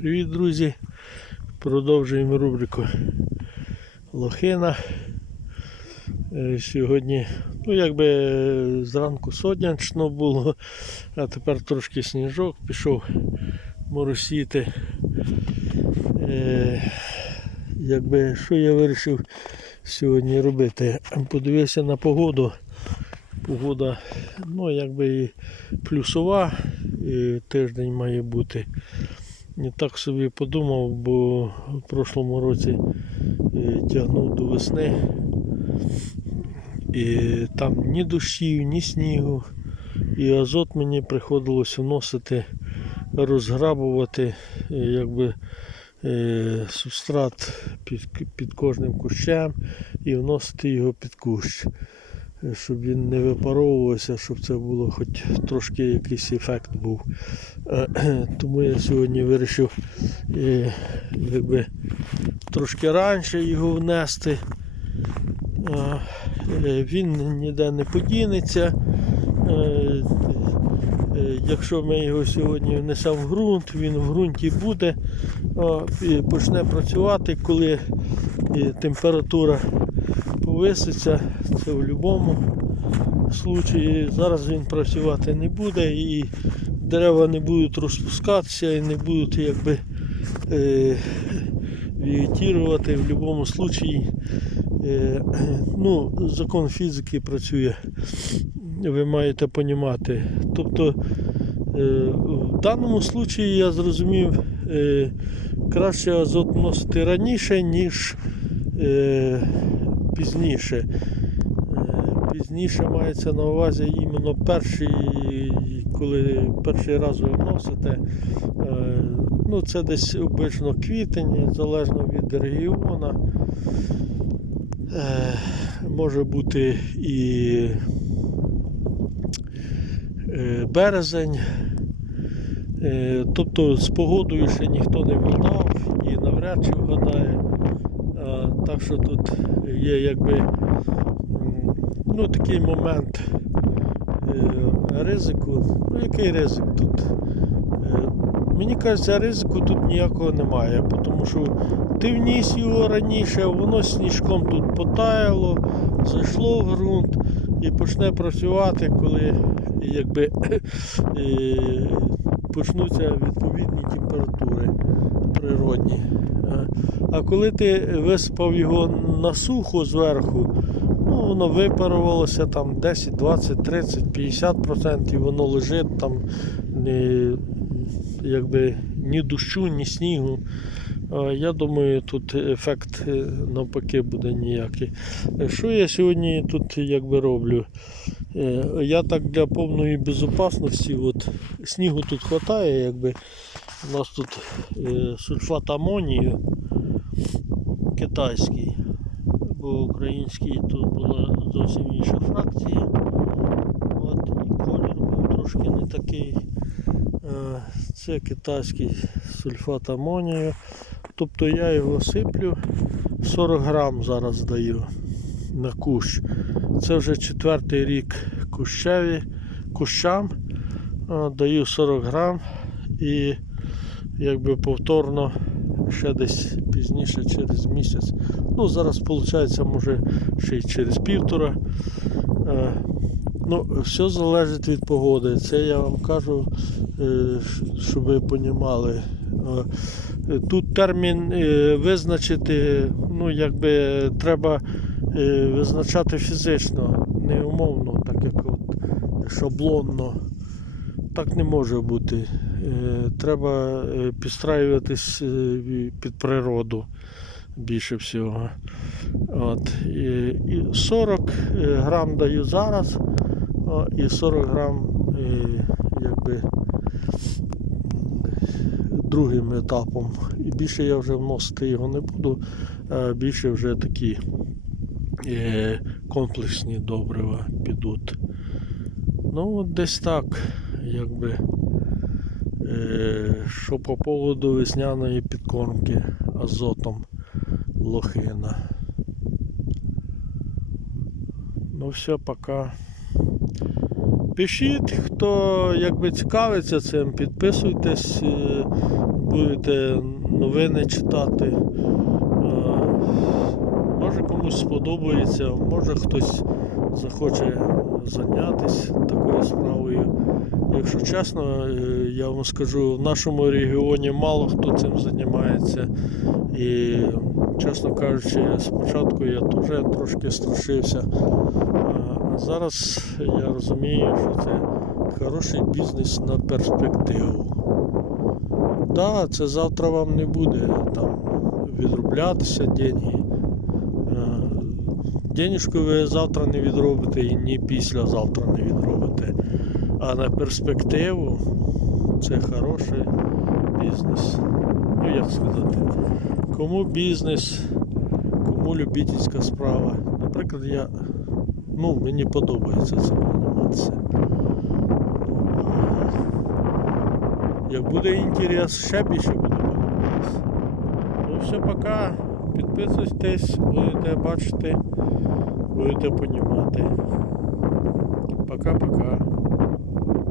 Привіт, друзі! Продовжуємо рубрику Лохина. Е, Сьогодні, ну якби е, зранку сонячно було, а тепер трошки сніжок пішов моросіти. Е, Якби що я вирішив сьогодні робити? Подивився на погоду. Погода, ну якби і плюсова, тиждень має бути. Не так собі подумав, бо в прошлому році е, тягнув до весни. І там ні дощів, ні снігу. І азот мені приходилось вносити, розграбувати е, якби, е, субстрат під, під кожним кущем і вносити його під кущ. Щоб він не випаровувався, щоб це було хоч трошки якийсь ефект був. Е, Тому я сьогодні вирішив е, якби, трошки раніше його внести. Е, Він ніде не подінеться. Якщо ми його сьогодні внесемо в ґрунт, він в ґрунті буде, почне працювати, коли температура повиситься, це в будь-якому случаї. Зараз він працювати не буде і дерева не будуть розпускатися і не будуть якби е, вегетувати в будь-якому случаї. Е, ну, закон фізики працює, ви маєте розуміти. Тобто е, в даному случаї я зрозумів, е, краще азот вносити раніше, ніж е, пізніше. Е, Пізніше мається на увазі іменно перший, коли перший раз ви вносите. Е, Ну, це десь обично квітень, залежно від регіону. Е, Може бути і березень. Тобто з погодою ще ніхто не вгадав і навряд чи вгадає. Так що тут є якби ну, такий момент е, ризику. Ну, який ризик тут? Е, Мені кажеться, ризику тут ніякого немає, тому що ти вніс його раніше, воно сніжком тут потаяло, зайшло в ґрунт і почне працювати, коли якби, е, почнуться відповідні температури природні. А- коли ти висипав його на сухо зверху, ну, воно випарувалося там 10, 20, 30, 50%, воно лежить там якби, ні дощу, ні снігу. Я думаю, тут ефект е, навпаки буде ніякий. Що я сьогодні тут якби роблю? Е, Я так для повної безпечності, от, снігу тут вистачає, якби у нас тут е, сульфат амонію китайський, бо український тут була зовсім інша фракція. От, і колір був трошки не такий. Це китайський сульфат амонію. Тобто я його сиплю 40 грам зараз даю на кущ. Це вже четвертий рік кущеві, кущам. Даю 40 грам і якби повторно ще десь пізніше через місяць. Ну, зараз виходить, може ще й через півтора. Е, Ну, все залежить від погоди. Це я вам кажу, е, щоб ви розуміли. Тут термін е, визначити, ну, якби треба е, визначати фізично, не умовно, так як от шаблонно. Так не може бути. Е, Треба підстраюватись під природу більше всього. От. І, і 40 е, грам даю зараз, і 40 грам е, якби м, другим етапом. І більше я вже вносити його не буду, а більше вже такі е, комплексні добрива підуть. Ну, от десь так, якби. Е, що по поводу весняної підкормки азотом лохина. Ну все, пока. Пишіть, хто якби цікавиться цим, підписуйтесь, е, будете новини читати. Е, Може комусь сподобається, може хтось захоче зайнятися такою справою. Якщо чесно, е, я вам скажу, в нашому регіоні мало хто цим займається. І, чесно кажучи, спочатку я теж трошки страшився. Зараз я розумію, що це хороший бізнес на перспективу. Так, да, це завтра вам не буде там відроблятися деньги. Е, Денежку ви завтра не відробите і ні післязавтра не відробите. А на перспективу це хороший бізнес. Ну як сказати, кому бізнес, кому любительська справа. Наприклад, я, ну, мені подобається цим займатися. Як буде інтерес, ще більше буде подобатися. Ну все, пока. Підписуйтесь, будете бачити, будете понімати. Пока-пока.